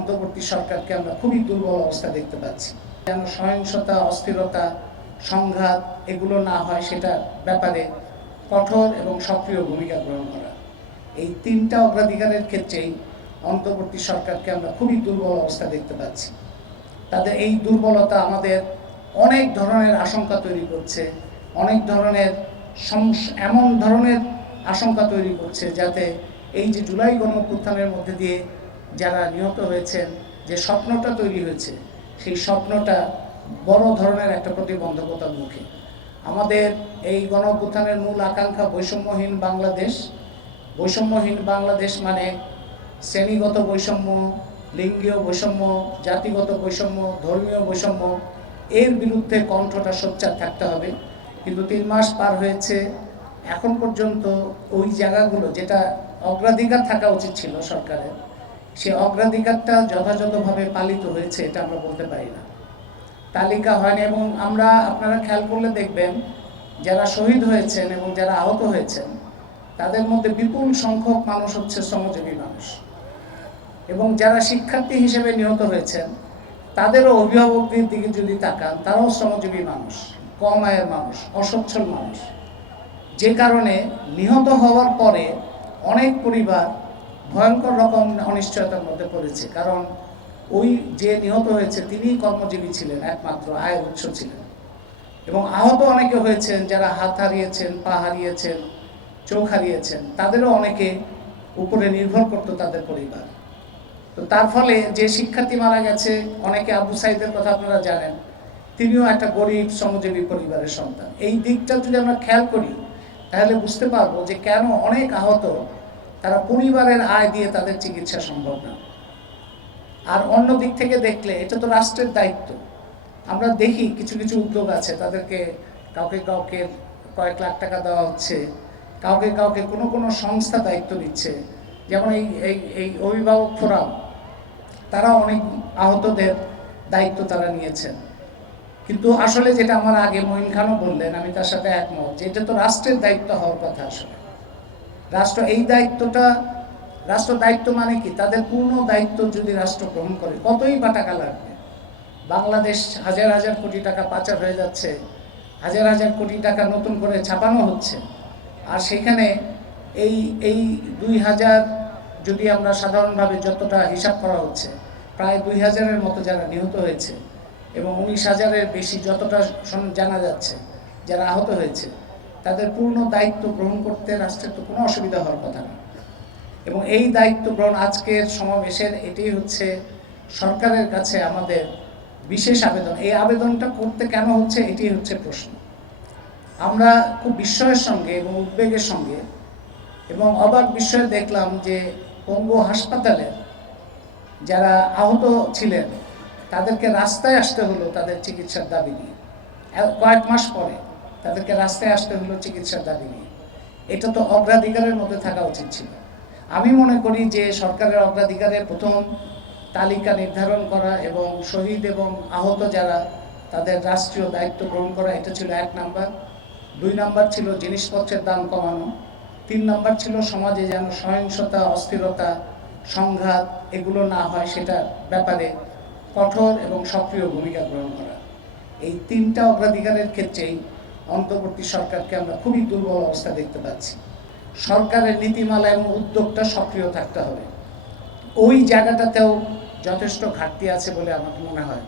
অন্তর্বর্তী সরকারকে আমরা খুবই দুর্বল অবস্থা দেখতে পাচ্ছি। যেন সহিংসতা, অস্থিরতা, সংঘাত এগুলো না হয় সেটা ব্যাপারে কঠোর এবং সক্রিয় ভূমিকা গ্রহণ করা। এই তিনটা অগ্রাধিকারের ক্ষেত্রেই অন্তর্বর্তী সরকারকে আমরা খুবই দুর্বল অবস্থা দেখতে পাচ্ছি। তাদের এই দুর্বলতা আমাদের অনেক ধরনের আশঙ্কা তৈরি করছে, অনেক ধরনের এমন ধরনের আশঙ্কা তৈরি করছে যাতে এই যে জুলাই গণঅভ্যুত্থানের মধ্যে দিয়ে যারা নিহত হয়েছেন, যে স্বপ্নটা তৈরি হয়েছে, সেই স্বপ্নটা বড় ধরনের একটা প্রতিবন্ধকতার মুখে। আমাদের এই গণঅভ্যুত্থানের মূল আকাঙ্ক্ষা বৈষম্যহীন বাংলাদেশ। বৈষম্যহীন বাংলাদেশ মানে শ্রেণীগত বৈষম্য, লিঙ্গীয় বৈষম্য, জাতিগত বৈষম্য, ধর্মীয় বৈষম্য। এর বিরুদ্ধে কণ্ঠটা সোচ্চার থাকতে হবে। কিন্তু তিন মাস পার হয়েছে, এখন পর্যন্ত ওই জায়গাগুলো যেটা অগ্রাধিকার থাকা উচিত ছিল সরকারের সে অগ্রাধিকারটা যথাযথভাবে পালিত হয়েছে, এটা আমরা বলতে পারি না। তালিকা হয়নি এবং আমরা, আপনারা খেয়াল করলে দেখবেন, যারা শহীদ হয়েছেন এবং যারা আহত হয়েছেন, তাদের মধ্যে বিপুল সংখ্যক মানুষ হচ্ছে শ্রমজীবী মানুষ। এবং যারা শিক্ষার্থী হিসেবে নিহত হয়েছেন, তাদেরও অভিভাবকদের দিকে যদি তাকান, তারাও শ্রমজীবী মানুষ, কম আয়ের মানুষ, অসচ্ছল মানুষ। যে কারণে নিহত হওয়ার পরে অনেক পরিবার ভয়ঙ্কর রকম অনিশ্চয়তার মধ্যে পড়েছে। কারণ ওই যে নিহত হয়েছে তিনি কর্মজীবী ছিলেন, একমাত্র আয় উৎস ছিলেন। এবং আহত অনেকে হয়েছেন, যারা হাত হারিয়েছেন, পা হারিয়েছেন, চোখ হারিয়েছেন, তাদেরও অনেকে উপরে নির্ভর করতো তাদের পরিবার। তো তার ফলে যে শিক্ষার্থী মারা গেছে, অনেকে আবু সাইদের কথা আপনারা জানেন, তিনিও একটা গরিব, শ্রমজীবী পরিবারের সন্তান। এই দিকটা যদি আমরা খেয়াল করি, তাহলে বুঝতে পারব যে কেন অনেক আহত তারা পরিবারের আয় দিয়ে তাদের চিকিৎসা সম্ভব না। আর অন্য দিক থেকে দেখলে এটা তো রাষ্ট্রের দায়িত্ব। আমরা দেখি কিছু কিছু উদ্যোগ আছে, তাদেরকে কাউকে কাউকে কয়েক লাখ টাকা দেওয়া হচ্ছে, কাউকে কাউকে কোনো কোনো সংস্থা দায়িত্ব দিচ্ছে। যেমন এই এই এই অভিভাবক ফোরাম তারা অনেক আহতদের দায়িত্ব তারা নিয়েছেন। কিন্তু আসলে যেটা আমার আগে মঈন খানও বললেন, আমি তার সাথে একমত যে এটা তো রাষ্ট্রের দায়িত্ব হওয়ার কথা আসলে। রাষ্ট্র এই দায়িত্বটা, রাষ্ট্র দায়িত্ব মানে কি? তাদের পূর্ণ দায়িত্ব যদি রাষ্ট্র গ্রহণ করে, কতই বা টাকা লাগবে? বাংলাদেশ হাজার হাজার কোটি টাকা পাচার হয়ে যাচ্ছে, হাজার হাজার কোটি টাকা নতুন করে ছাপানো হচ্ছে। আর সেখানে এই এই দুই হাজার যদি আমরা সাধারণভাবে যতটা হিসাব করা হচ্ছে, প্রায় দুই হাজারের মতো যারা নিহত হয়েছে এবং উনিশ হাজারের বেশি যতটা জানা যাচ্ছে, যারা আহত হয়েছে তাদের পূর্ণ দায়িত্ব গ্রহণ করতে রাষ্ট্রের তো কোনো অসুবিধা হওয়ার কথা না। এবং এই দায়িত্ব গ্রহণ আজকের সমাবেশের এটাই হচ্ছে সরকারের কাছে আমাদের বিশেষ আবেদন। এই আবেদনটা করতে কেন হচ্ছে এটি হচ্ছে প্রশ্ন। আমরা খুব বিস্ময়ের সঙ্গে এবং উদ্বেগের সঙ্গে এবং অবাক বিস্ময়ে দেখলাম যে পঙ্গু হাসপাতালে যারা আহত ছিলেন, তাদেরকে রাস্তায় আসতে হলো তাদের চিকিৎসার দাবি নিয়ে। কয়েক মাস পরে তাদেরকে রাস্তায় আসতে হলো, চিকিৎসার দাবি নিয়ে। এটা তো অগ্রাধিকারের মধ্যে থাকা উচিত ছিল। আমি মনে করি যে সরকারের অগ্রাধিকারে প্রথম তালিকা নির্ধারণ করা এবং শহীদ এবং আহত যারা, তাদের রাষ্ট্রীয় দায়িত্ব গ্রহণ করা, এটা ছিল এক নাম্বার। দুই নাম্বার ছিল জিনিসপত্রের দাম কমানো। তিন নাম্বার ছিল সমাজে যেন সহিংসতা, অস্থিরতা, সংঘাত এগুলো না হয়, সেটার ব্যাপারে কঠোর এবং সক্রিয় ভূমিকা গ্রহণ করা। এই তিনটা অগ্রাধিকারের ক্ষেত্রেই অন্তর্বর্তী সরকারকে আমরা খুবই দুর্বল অবস্থা দেখতে পাচ্ছি। সরকারের নীতিমালা এবং উদ্যোগটা সক্রিয় থাকতে হবে। ওই জায়গাটাতেও যথেষ্ট ঘাটতি আছে বলে আমার মনে হয়।